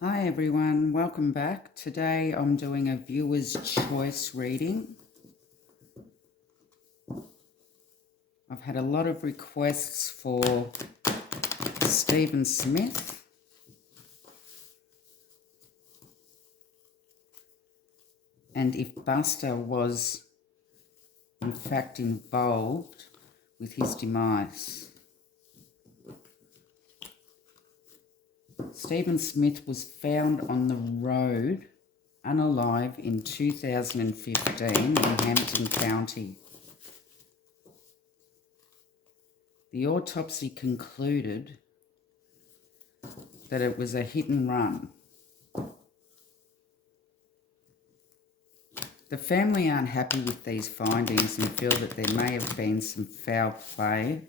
Hi everyone, welcome back. Today I'm doing a viewer's choice reading. I've had a lot of requests for Stephen Smith. And if Buster was in fact involved with his demise. Stephen Smith was found on the road unalive in 2015 in Hampton County. The autopsy concluded that it was a hit and run. The family aren't happy with these findings and feel that there may have been some foul play.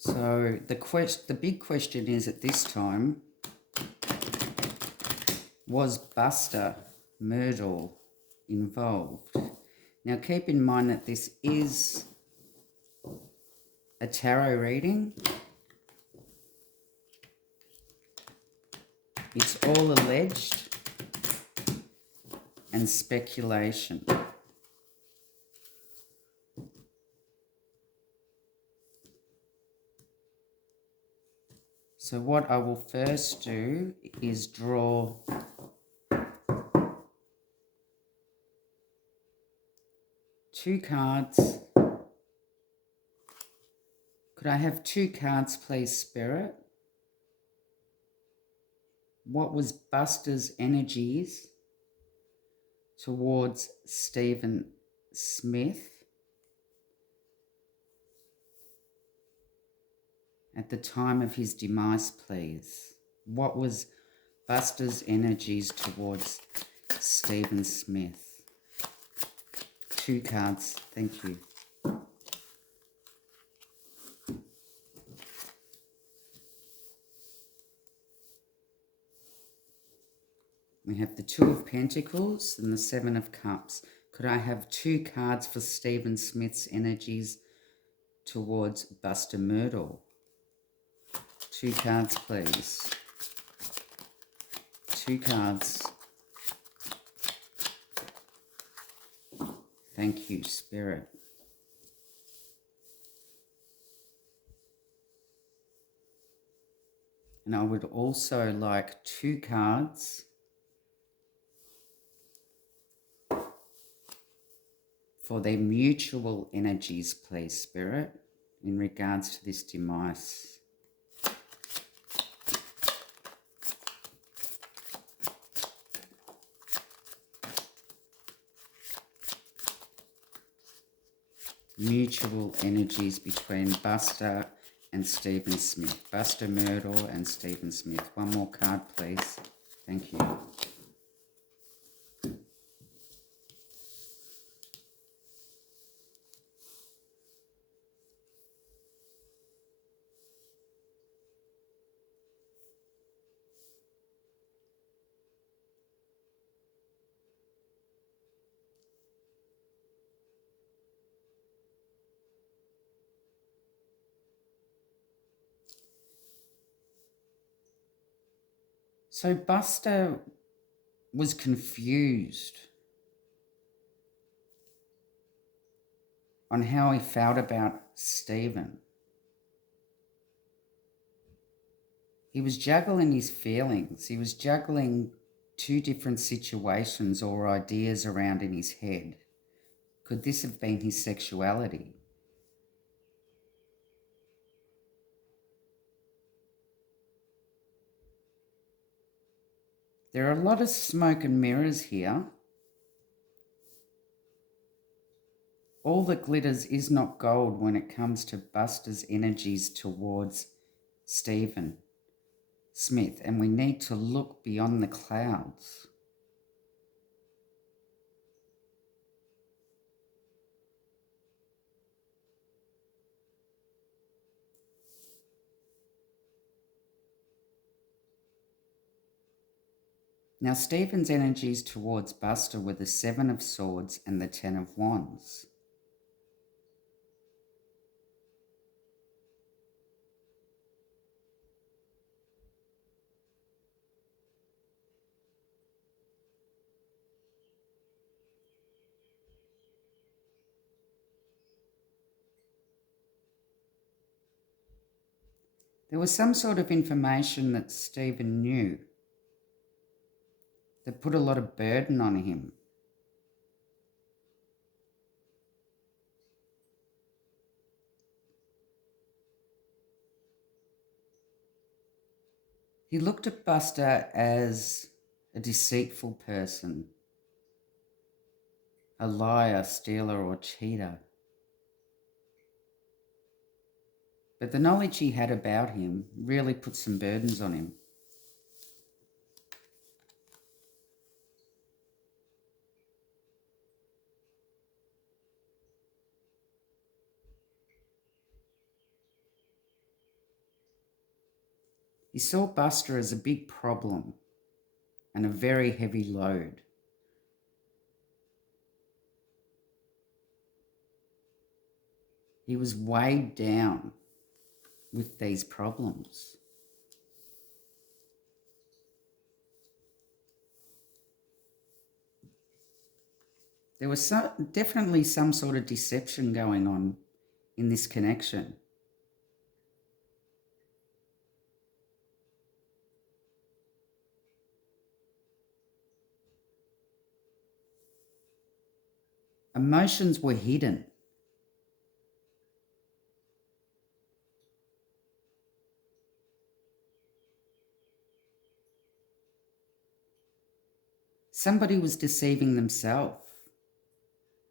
So the big question is at this time, was Buster Murdaughs involved? Now keep in mind that this is a tarot reading. It's all alleged and speculation. So what I will first do is draw two cards. Could I have two cards, please, Spirit? What was Buster's energies towards Stephen Smith at the time of his demise, please? What was Buster's energies towards Stephen Smith? Two cards, thank you. We have the Two of Pentacles and the Seven of Cups. Could I have two cards for Stephen Smith's energies towards Buster Murdaughs? Two cards, please. Two cards. Thank you, Spirit. And I would also like two cards for their mutual energies, please, Spirit, in regards to this demise. Mutual energies between Buster and Stephen Smith. Buster Murdaughs and Stephen Smith. One more card, please. Thank you. So Buster was confused on how he felt about Stephen. He was juggling his feelings. He was juggling two different situations or ideas around in his head. Could this have been his sexuality? There are a lot of smoke and mirrors here. All that glitters is not gold when it comes to Buster's energies towards Stephen Smith, and we need to look beyond the clouds. Now, Stephen's energies towards Buster were the Seven of Swords and the Ten of Wands. There was some sort of information that Stephen knew that put a lot of burden on him. He looked at Buster as a deceitful person, a liar, stealer, or cheater. But the knowledge he had about him really put some burdens on him. He saw Buster as a big problem and a very heavy load. He was weighed down with these problems. There was definitely some sort of deception going on in this connection. Emotions were hidden. Somebody was deceiving themselves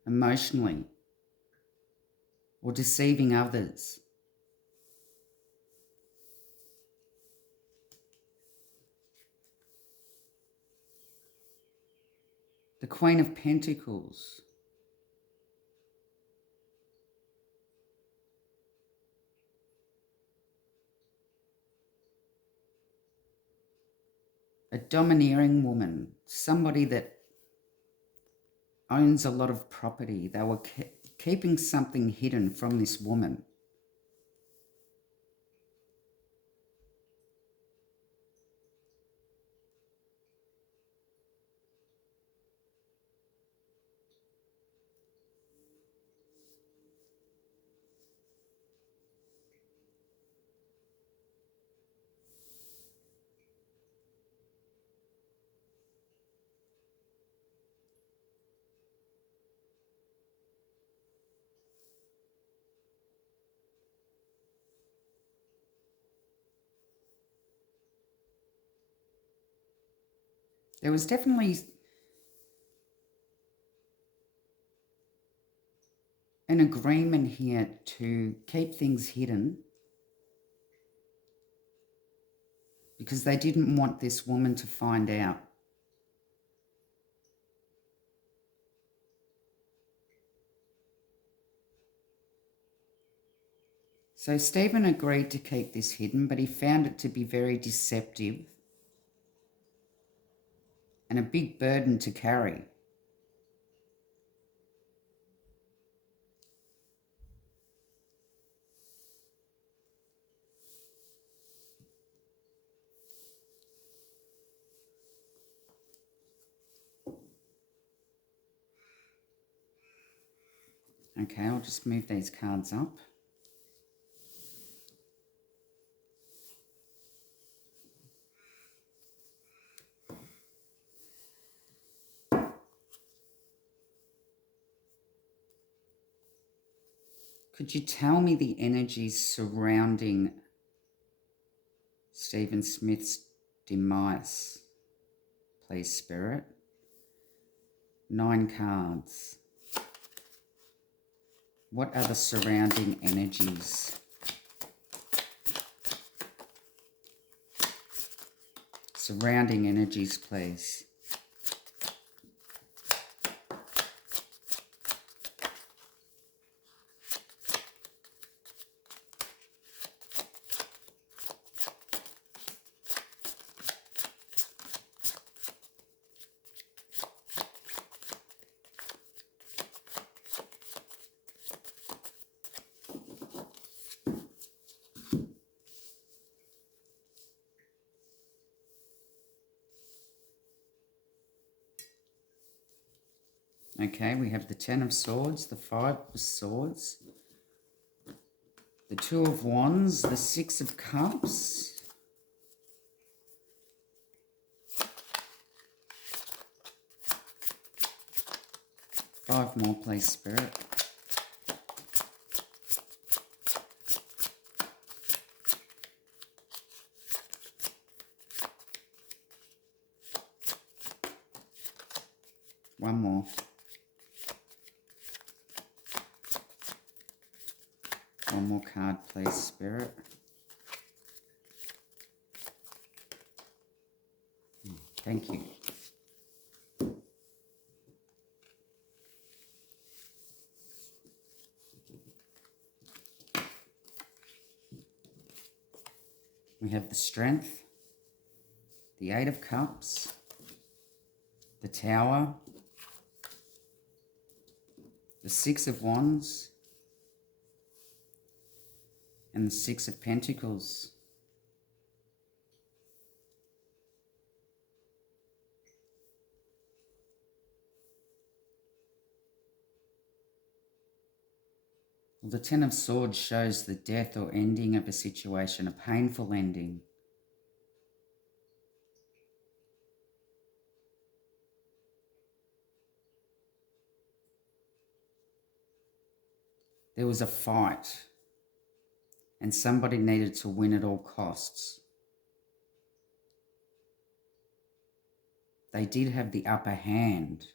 emotionally or deceiving others. The Queen of Pentacles. A domineering woman, somebody that owns a lot of property. They were keeping something hidden from this woman. There was definitely an agreement here to keep things hidden because they didn't want this woman to find out. So Stephen agreed to keep this hidden, but he found it to be very deceptive and a big burden to carry. Okay, I'll just move these cards up. Could you tell me the energies surrounding Stephen Smith's demise, please, Spirit? 9 cards. What are the surrounding energies? Surrounding energies, please. Okay, we have the 10 of Swords, the 5 of Swords, the Two of Wands, the Six of Cups, five more, please, Spirit. One more. One more card, please, Spirit. Thank you. We have the Strength, the Eight of Cups, the Tower, the Six of Wands, and the Six of Pentacles. Well, the Ten of Swords shows the death or ending of a situation, a painful ending. There was a fight, and somebody needed to win at all costs. They did have the upper hand.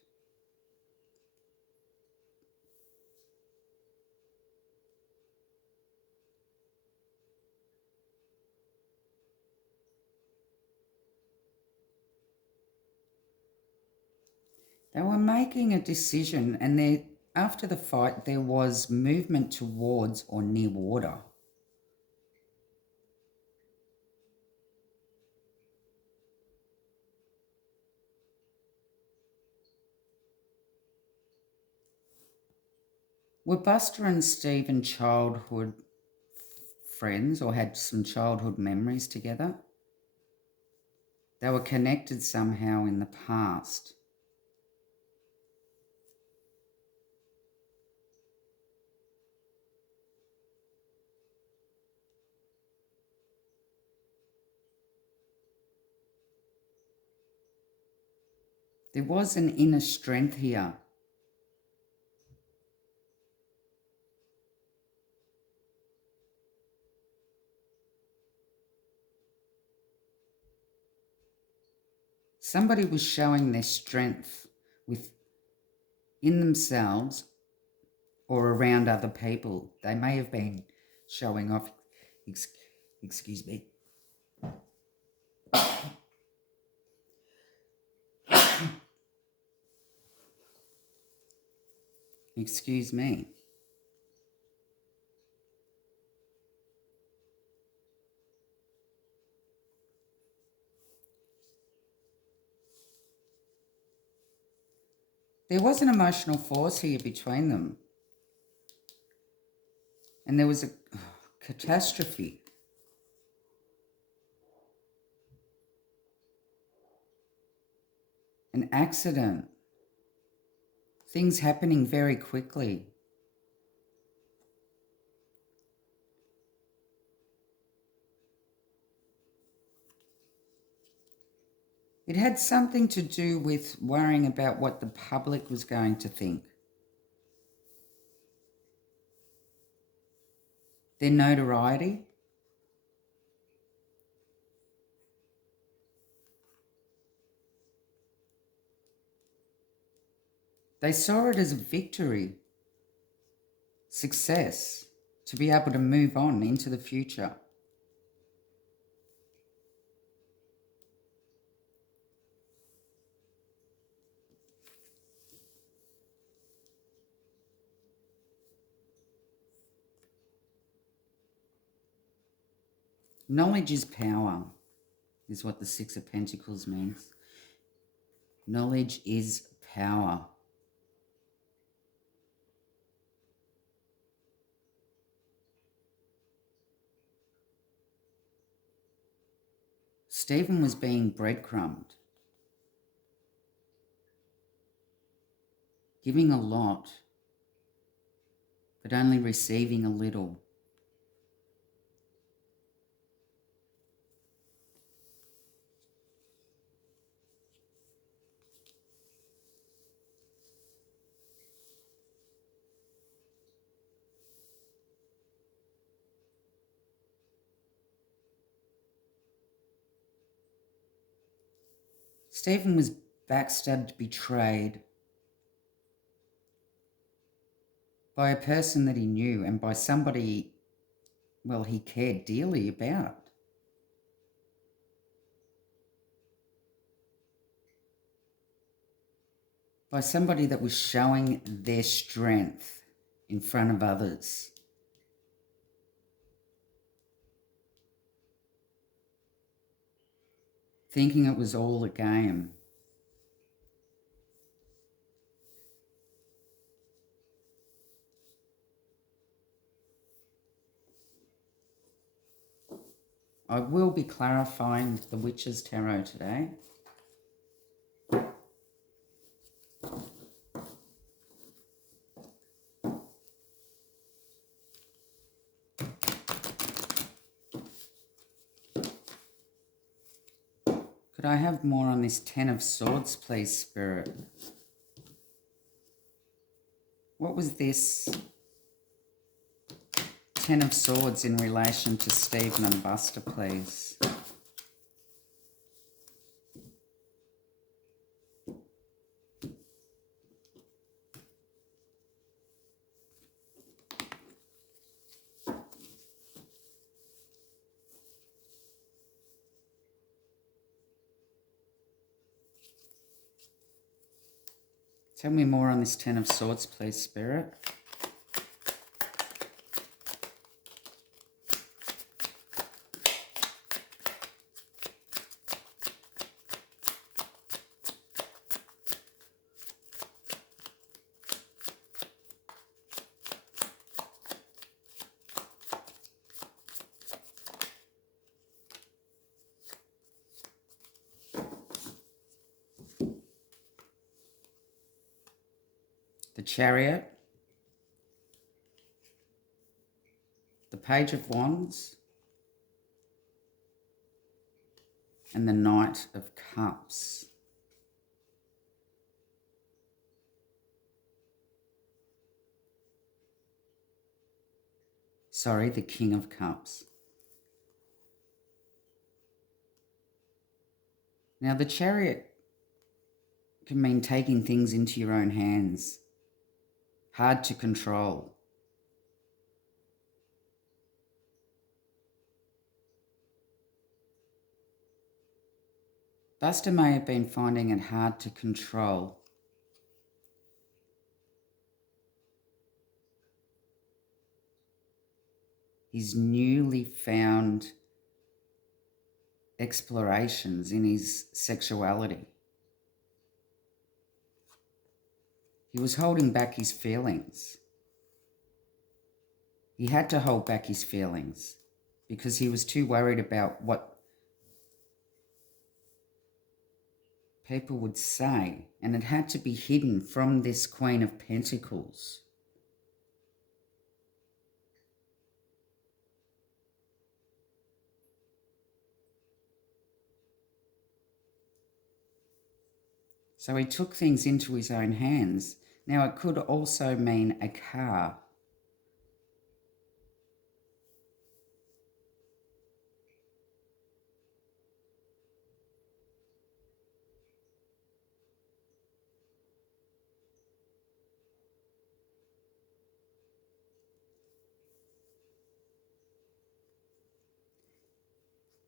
They were making a decision, and after the fight, there was movement towards or near water. Were Buster and Stephen childhood friends or had some childhood memories together? They were connected somehow in the past. There was an inner strength here. Somebody was showing their strength in themselves or around other people. They may have been showing off, excuse me. Excuse me. There was an emotional force here between them. And there was a catastrophe. An accident. Things happening very quickly. It had something to do with worrying about what the public was going to think. Their notoriety. They saw it as a victory, success, to be able to move on into the future. Knowledge is power, is what the Six of Pentacles means. Knowledge is power. Stephen was being breadcrumbed, giving a lot, but only receiving a little. Stephen was backstabbed, betrayed by a person that he knew and by somebody, well, he cared dearly about. By somebody that was showing their strength in front of others. Thinking it was all a game. I will be clarifying the Witch's Tarot today. Could I have more on this Ten of Swords, please, Spirit? What was this Ten of Swords in relation to Stephen and Buster, please? Tell me more on this Ten of Swords, please, Spirit. The Chariot, the Page of Wands, and the Knight of Cups. Sorry, the King of Cups. Now, the Chariot can mean taking things into your own hands, hard to control. Buster may have been finding it hard to control his newly found explorations in his sexuality. He was holding back his feelings. He had to hold back his feelings because he was too worried about what people would say, and it had to be hidden from this Queen of Pentacles. So he took things into his own hands. Now, it could also mean a car.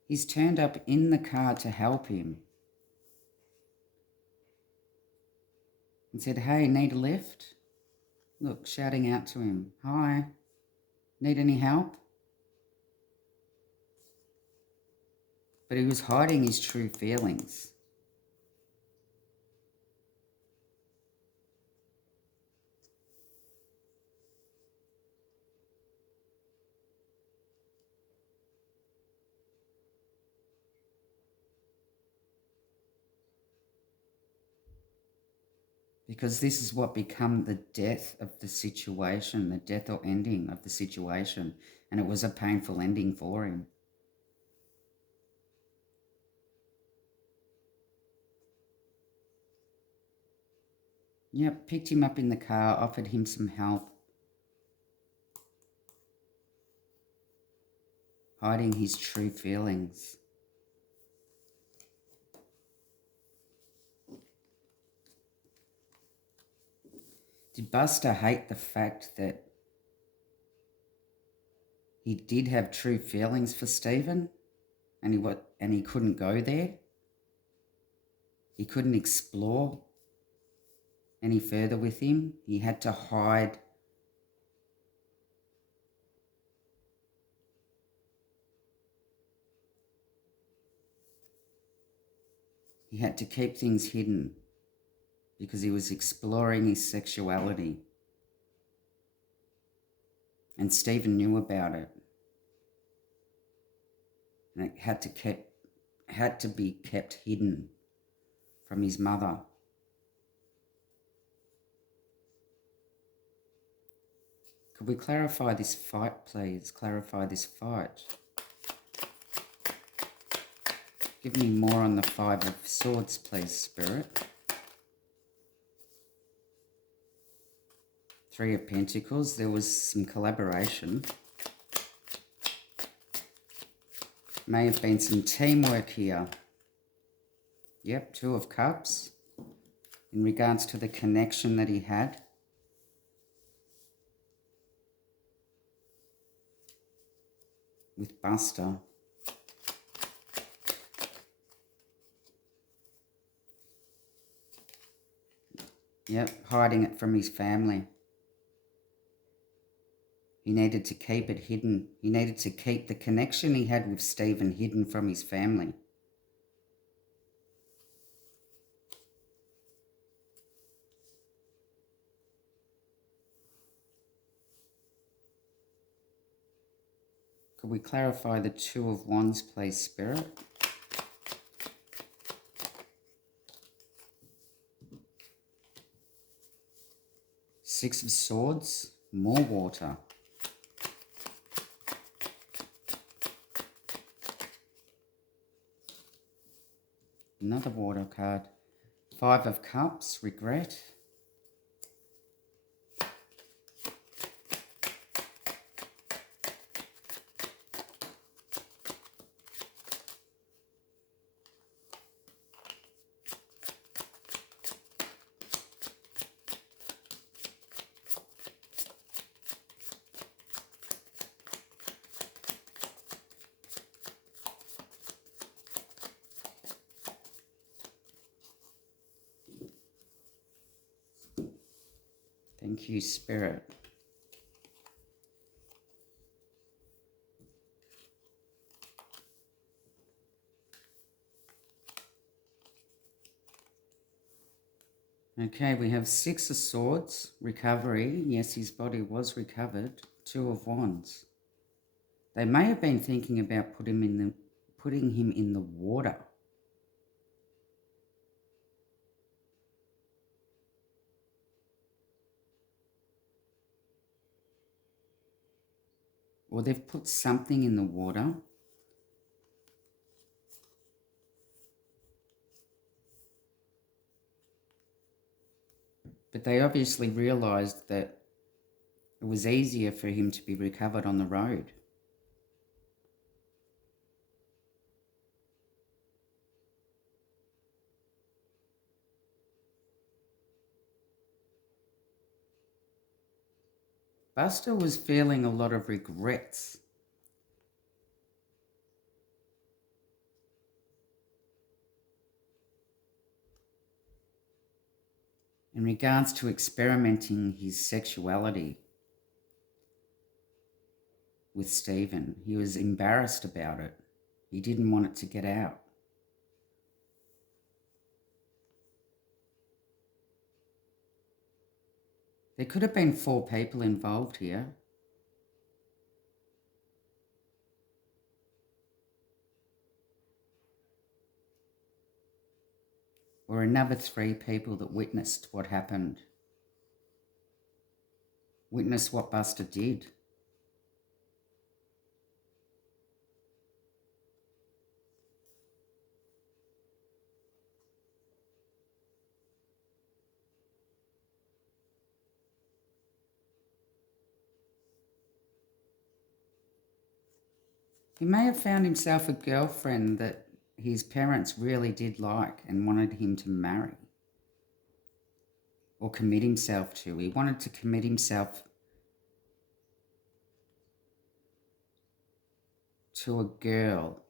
He's turned up in the car to help him and said, "Hey, need a lift?" Look, shouting out to him, "Hi, need any help?" But he was hiding his true feelings. Because this is what become the death of the situation, the death or ending of the situation. And it was a painful ending for him. Yep, picked him up in the car, offered him some help. Hiding his true feelings. Did Buster hate the fact that he did have true feelings for Stephen and he couldn't go there? He couldn't explore any further with him. He had to hide. He had to keep things hidden because he was exploring his sexuality. And Stephen knew about it. And it had to be kept hidden from his mother. Could we clarify this fight, please? Clarify this fight. Give me more on the Five of Swords, please, Spirit. Three of Pentacles. There was some collaboration. May have been some teamwork here. Yep, Two of Cups. In regards to the connection that he had. With Buster. Yep, hiding it from his family. He needed to keep it hidden. He needed to keep the connection he had with Stephen hidden from his family. Could we clarify the Two of Wands, please, Spirit? Six of Swords, more water. Another water card. Five of Cups, regret. Thank you, Spirit. Okay, we have Six of Swords, recovery. Yes, his body was recovered. Two of Wands. They may have been thinking about putting him in the water. Or they've put something in the water. But they obviously realised that it was easier for him to be recovered on the road. Buster was feeling a lot of regrets. In regards to experimenting his sexuality with Stephen, he was embarrassed about it. He didn't want it to get out. There could have been 4 people involved here. Or another 3 people that witnessed what happened. Witnessed what Buster did. He may have found himself a girlfriend that his parents really did like and wanted him to marry. or commit himself to. He wanted to commit himself to a girl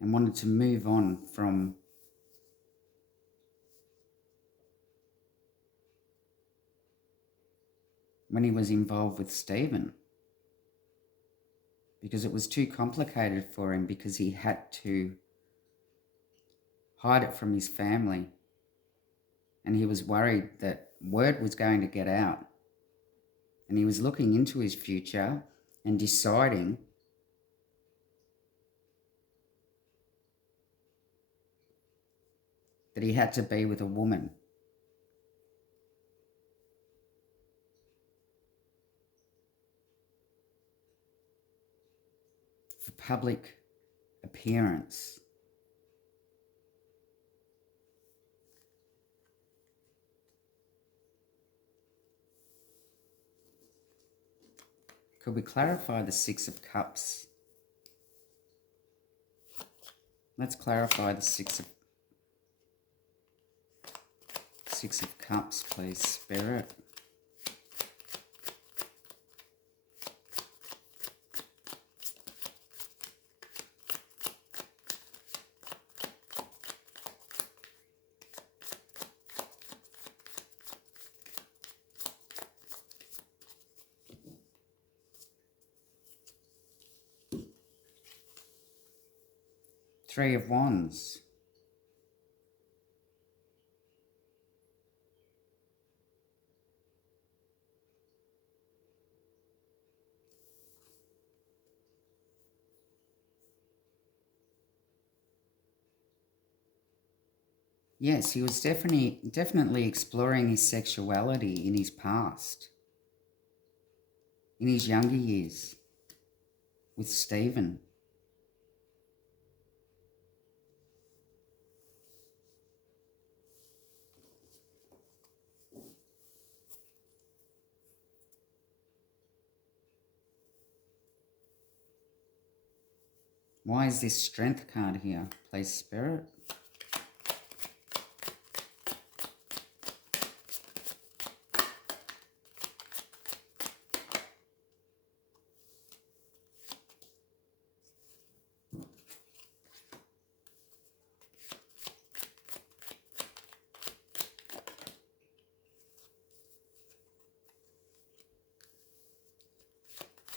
and wanted to move on from when he was involved with Stephen, because it was too complicated for him, because he had to hide it from his family, and he was worried that word was going to get out, and he was looking into his future and deciding that he had to be with a woman for public appearance. Could we clarify the Six of Cups? Let's clarify the Six of Cups, please, Spirit. Three of Wands. Yes, he was definitely exploring his sexuality in his past, in his younger years, with Stephen. Why is this Strength card here, please, Spirit?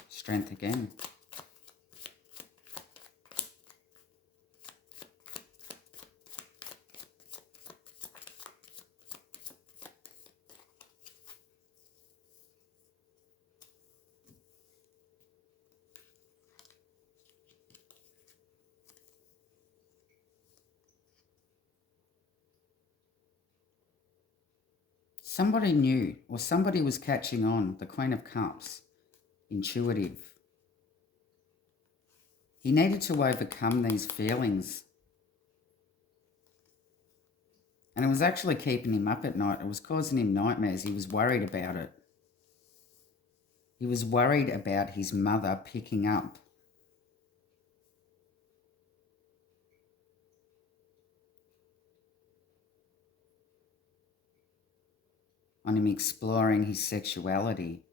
Strength again. Somebody knew, or somebody was catching on. The Queen of Cups. Intuitive. He needed to overcome these feelings. And it was actually keeping him up at night. It was causing him nightmares. He was worried about it. He was worried about his mother picking up on him exploring his sexuality.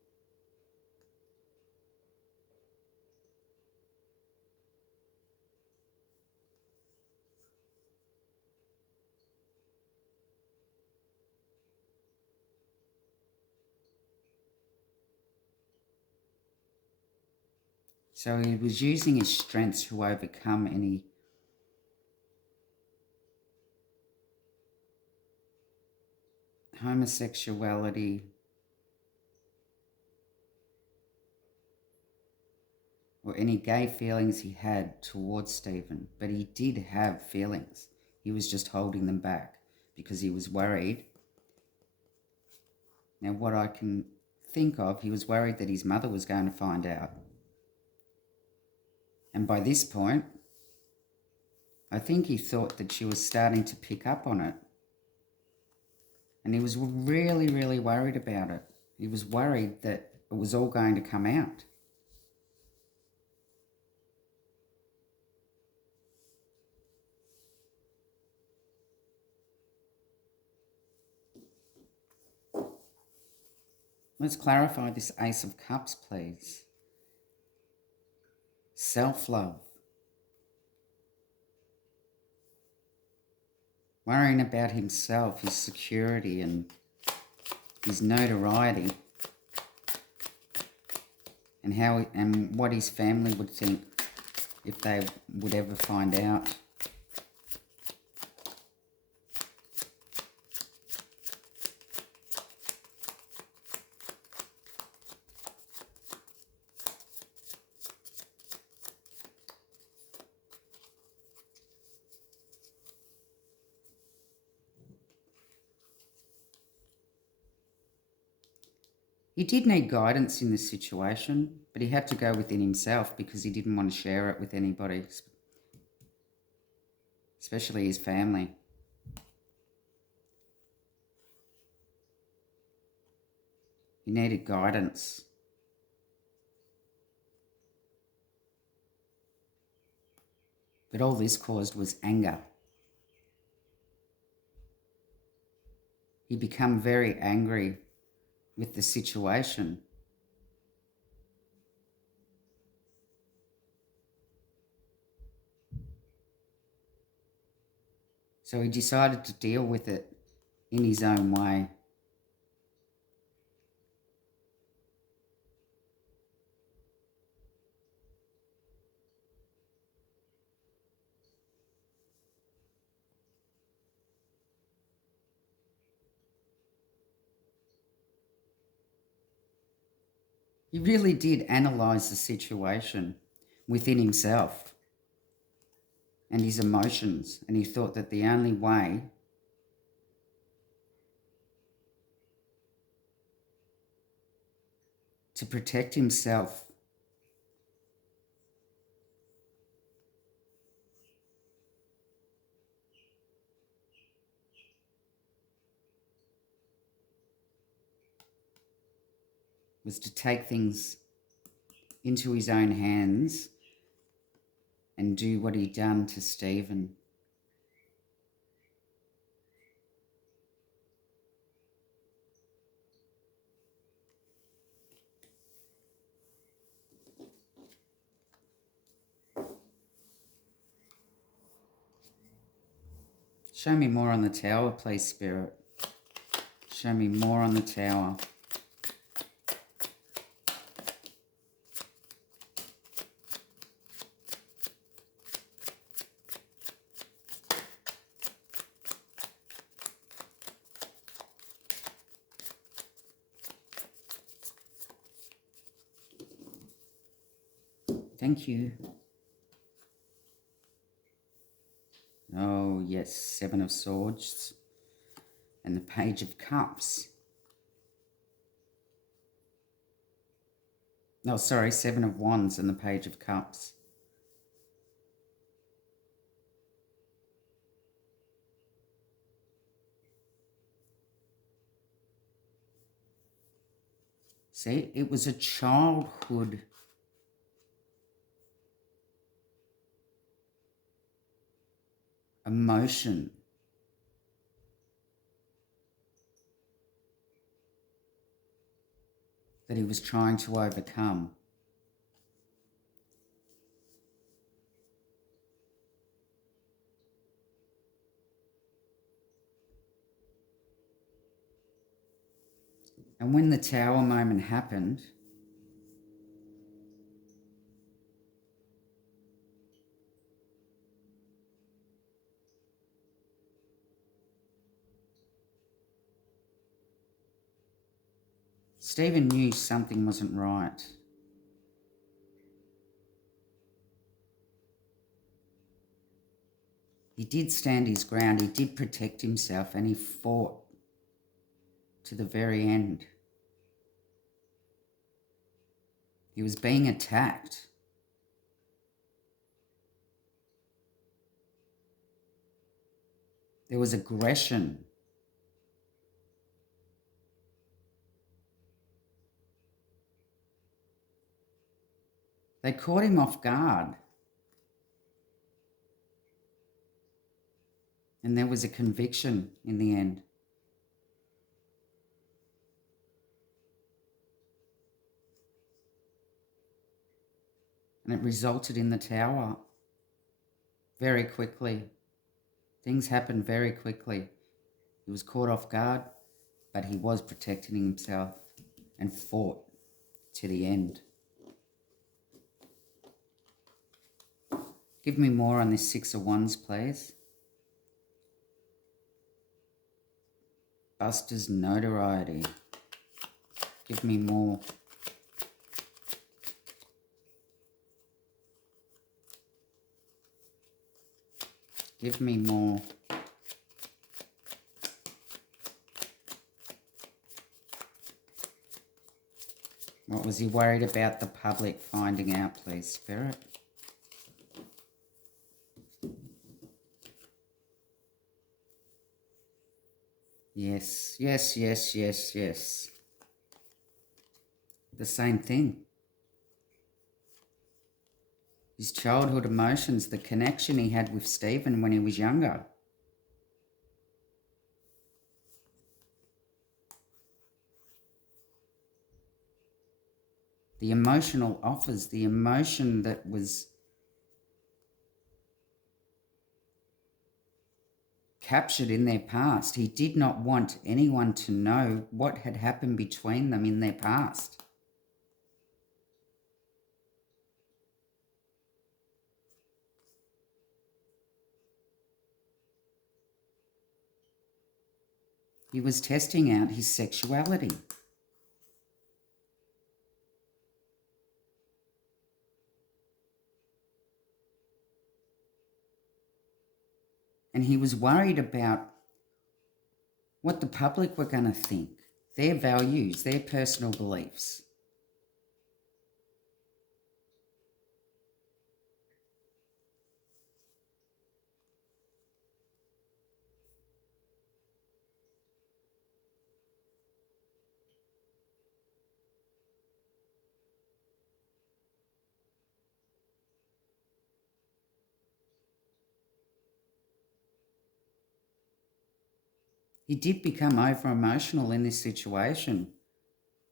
So he was using his strength to overcome any homosexuality or any gay feelings he had towards Stephen. But he did have feelings. He was just holding them back because he was worried. Now, what I can think of, he was worried that his mother was going to find out. And by this point, I think he thought that she was starting to pick up on it. And he was really, really worried about it. He was worried that it was all going to come out. Let's clarify this Ace of Cups, please. Self-love. Worrying about himself, his security and his notoriety, and and what his family would think if they would ever find out. He did need guidance in this situation, but he had to go within himself because he didn't want to share it with anybody, especially his family. He needed guidance. But all this caused was anger. He became very angry with the situation. So he decided to deal with it in his own way. He really did analyse the situation within himself and his emotions, and he thought that the only way to protect himself was to take things into his own hands and do what he'd done to Stephen. Show me more on the tower, please, Spirit. Show me more on the tower. Thank you. Oh, yes, Seven of Swords and the Page of Cups. No, sorry, Seven of Wands and the Page of Cups. See, it was a childhood emotion that he was trying to overcome. And when the tower moment happened, Stephen knew something wasn't right. He did stand his ground, he did protect himself, and he fought to the very end. He was being attacked. There was aggression. They caught him off guard. And there was a conviction in the end. And it resulted in the tower very quickly. Things happened very quickly. He was caught off guard, but he was protecting himself and fought to the end. Give me more on this Six of Wands, please. Buster's notoriety. Give me more. Give me more. What was he worried about the public finding out, please, Spirit? Yes, yes, yes, yes, yes. The same thing. His childhood emotions, the connection he had with Stephen when he was younger. The emotional offers, the emotion that was captured in their past. He did not want anyone to know what had happened between them in their past. He was testing out his sexuality. And he was worried about what the public were going to think, their values, their personal beliefs. He did become over-emotional in this situation,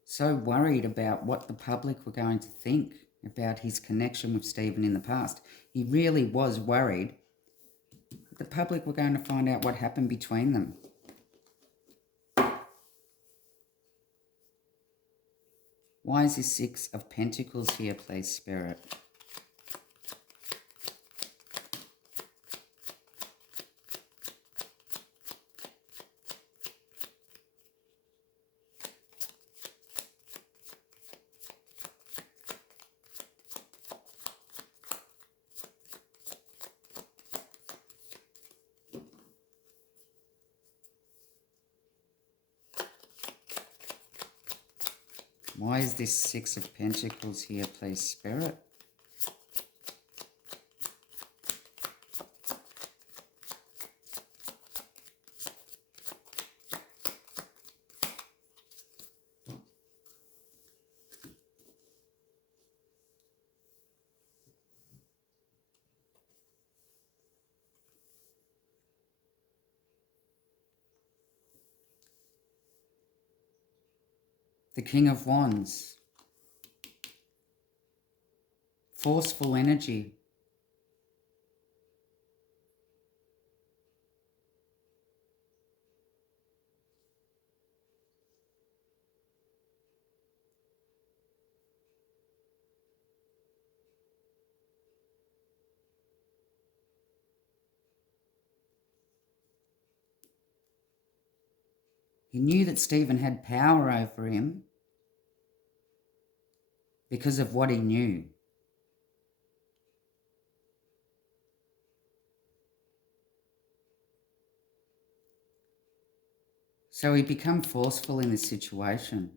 so worried about what the public were going to think about his connection with Stephen in the past. He really was worried that the public were going to find out what happened between them. Why is this Six of Pentacles here, please, Spirit? Why is this Six of Pentacles here, please, Spirit? The King of Wands. Forceful energy. He knew that Stephen had power over him because of what he knew. So he became forceful in this situation.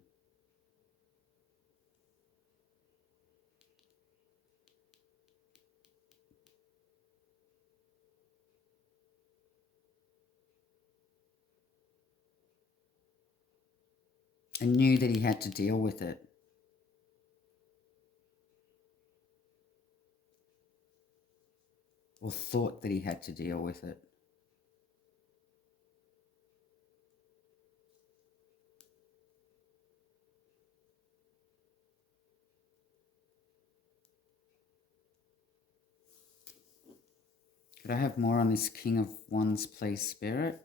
And knew that he had to deal with it. Or thought that he had to deal with it. Could I have more on this King of Wands, please, Spirit?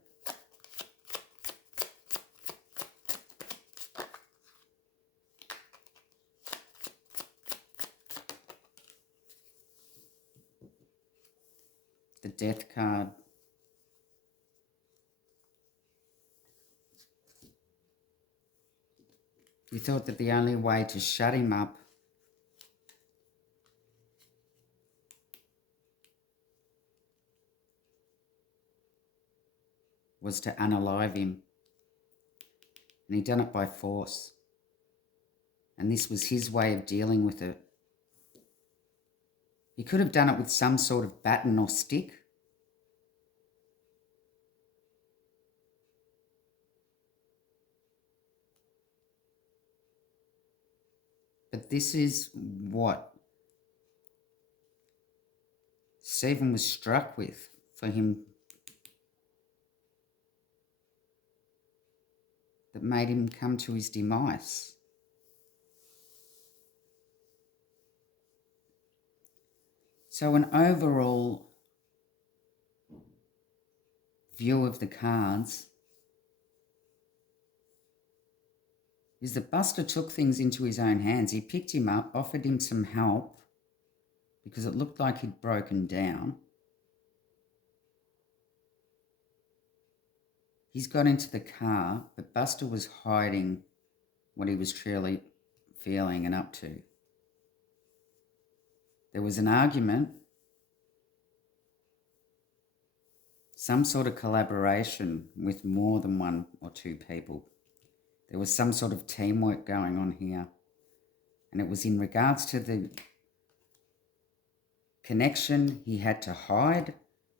The Death card. You thought that the only way to shut him up was to unalive him. And he done it by force. And this was his way of dealing with it. He could have done it with some sort of baton or stick. But this is what Stephen was struck with for him, that made him come to his demise. So an overall view of the cards is that Buster took things into his own hands. He picked him up, offered him some help because it looked like he'd broken down. He's got into the car, but Buster was hiding what he was truly feeling and up to. There was an argument, some sort of collaboration with more than one or two people. There was some sort of teamwork going on here. And it was in regards to the connection he had to hide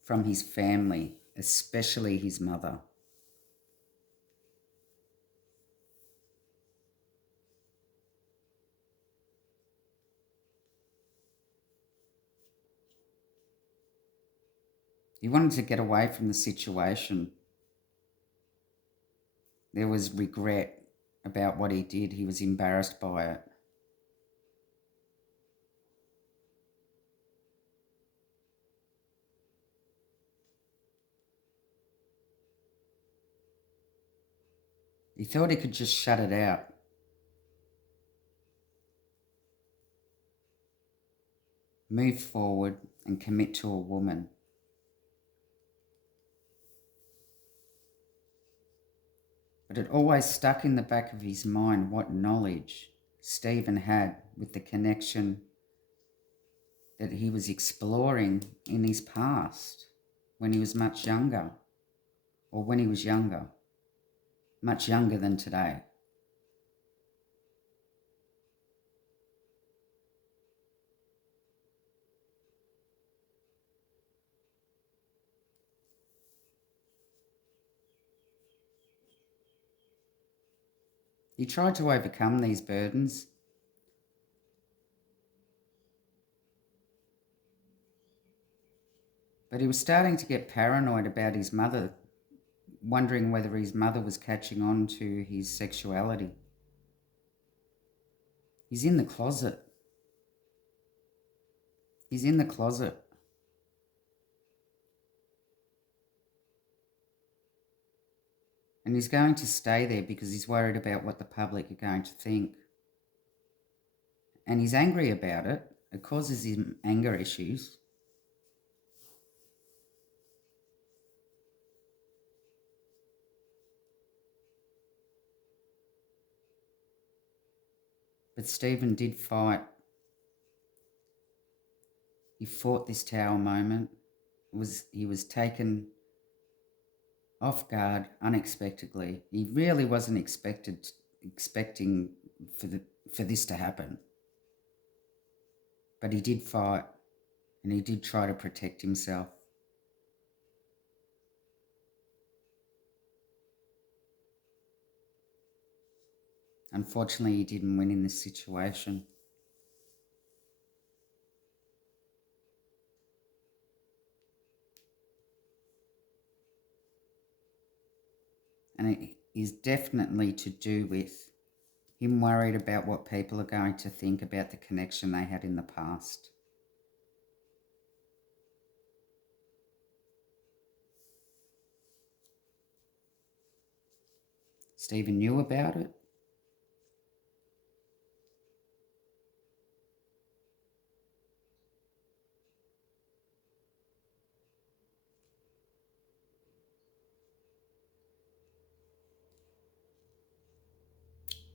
from his family, especially his mother. He wanted to get away from the situation. There was regret about what he did. He was embarrassed by it. He thought he could just shut it out. Move forward and commit to a woman. But it always stuck in the back of his mind what knowledge Stephen had with the connection that he was exploring in his past when he was much younger, or when he was younger, much younger than today. He tried to overcome these burdens, but he was starting to get paranoid about his mother, wondering whether his mother was catching on to his sexuality. He's in the closet. He's in the closet. And he's going to stay there because he's worried about what the public are going to think. And he's angry about it. It causes him anger issues. But Stephen did fight. He fought this tower moment. He was taken off guard unexpectedly. He really wasn't expecting for this to happen. But he did fight, and he did try to protect himself. Unfortunately, he didn't win in this situation. And it is definitely to do with him worried about what people are going to think about the connection they had in the past. Stephen knew about it.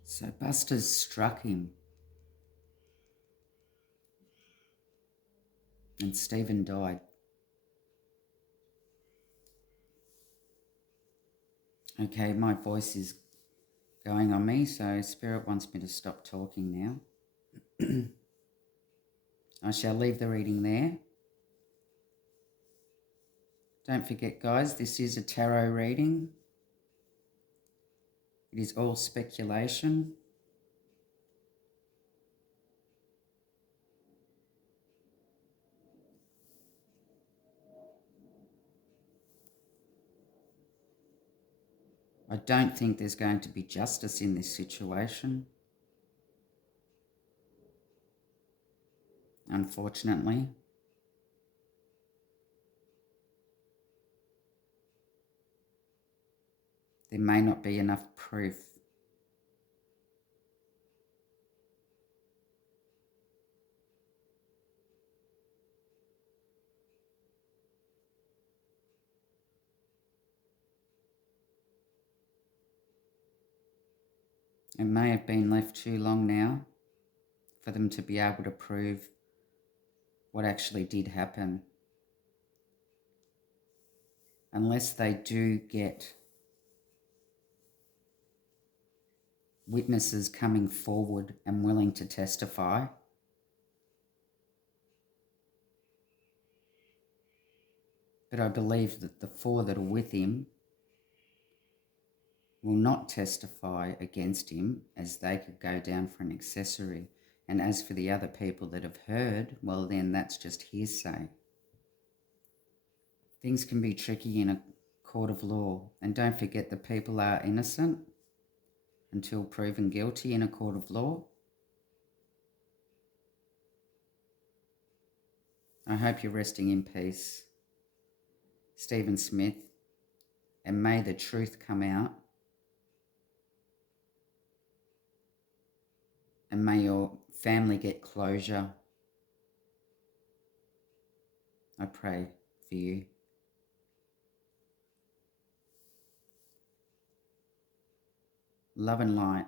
So Buster's struck him and Stephen died. Okay, my voice is going on me, so Spirit wants me to stop talking now. I shall leave the reading there. Don't forget, guys, this is a tarot reading. It is all speculation. I don't think there's going to be justice in this situation, unfortunately. There may not be enough proof. It may have been left too long now for them to be able to prove what actually did happen. Unless they do get witnesses coming forward and willing to testify. But I believe that the 4 that are with him will not testify against him, as they could go down for an accessory. And as for the other people that have heard, well, then that's just hearsay. Things can be tricky in a court of law. And don't forget, the people are innocent until proven guilty in a court of law. I hope you're resting in peace, Stephen Smith, and may the truth come out, and may your family get closure. I pray for you. Love and light.